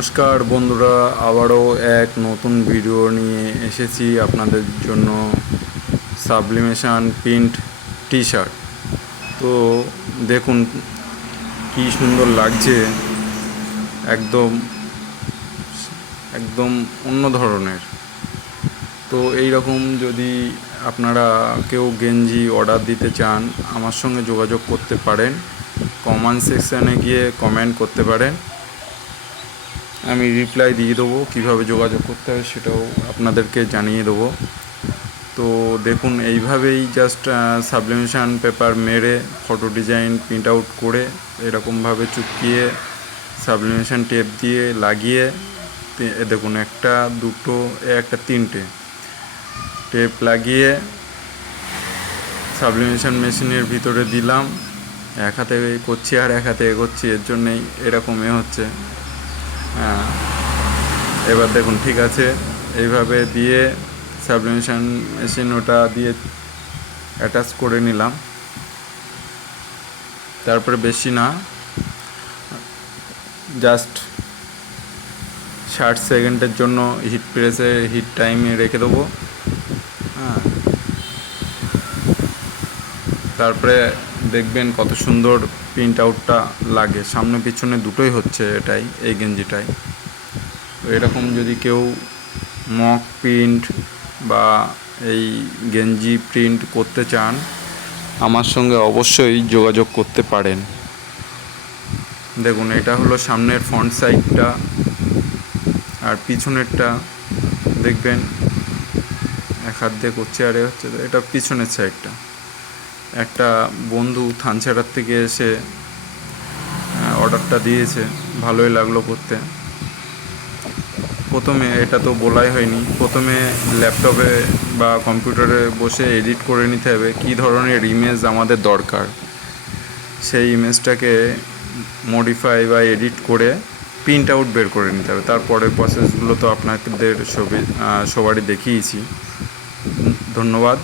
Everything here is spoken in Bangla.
নমস্কার বন্ধুরা, আবারও এক নতুন ভিডিও নিয়ে এসেছি আপনাদের জন্য সাবলিমেশন প্রিন্ট টি শার্ট তো দেখুন কি সুন্দর লাগছে, একদম একদম অন্য ধরনের। তো এই রকম যদি আপনারা কেউ গেঞ্জি অর্ডার দিতে চান, আমার সঙ্গে যোগাযোগ করতে পারেন। কমেন্ট সেকশানে গিয়ে কমেন্ট করতে পারেন। আমি রিপ্লাই দিয়ে দেবো, কীভাবে যোগাযোগ করতে হবে সেটাও আপনাদেরকে জানিয়ে দেবো। তো দেখুন, এইভাবেই জাস্ট সাবলিমেশান পেপার মেরে ফটো ডিজাইন প্রিন্ট আউট করে, এরকমভাবে চুপকিয়ে সাবলিমেশান টেপ দিয়ে লাগিয়ে দেখুন, একটা, দুটো, একটা, তিনটে টেপ লাগিয়ে সাবলিমেশন মেশিনের ভিতরে দিলাম। এক হাতে করছি আর এক হাতে এগোচ্ছি, এর জন্যেই এরকম এ হচ্ছে। হ্যাঁ। এবার দেখুন, ঠিক আছে। এইভাবে দিয়ে সাবলিমেশন মেশিন ওটা দিয়ে অ্যাটাচ করে নিলাম। তারপরে বেশি না। জাস্ট ষাট সেকেন্ডের জন্য হিট প্রেসে হিট টাইমে রেখে দেবো। হ্যাঁ। তারপরে দেখবেন কত সুন্দর প্রিন্ট আউটটা লাগে। সামনে পিছনে দুটোই হচ্ছে এটাই, এই গেঞ্জিটাই। তো এরকম যদি কেউ মক প্রিন্ট বা এই গেঞ্জি প্রিন্ট করতে চান, আমার সঙ্গে অবশ্যই যোগাযোগ করতে পারেন। দেখুন, এটা হলো সামনের ফ্রন্ট সাইডটা আর পিছনেরটা দেখবেন, এক হাত দিয়ে করছে আর হচ্ছে, এটা পিছনের সাইডটা একটা বন্ধু থানছাড়ার থেকে এসে অর্ডারটা দিয়েছে, ভালোই লাগল করতে। প্রথমে এটা তো বলাই হয়নি। প্রথমে ল্যাপটপে বা কম্পিউটারে বসে এডিট করে নিতে হবে, কী ধরনের ইমেজ আমাদের দরকার। সেই ইমেজটাকে মডিফাই বা এডিট করে প্রিন্ট আউট বের করে নিতে হবে। তারপরের প্রসেসগুলো তো আপনাদের সবই সবারই দেখিয়েছি। ধন্যবাদ।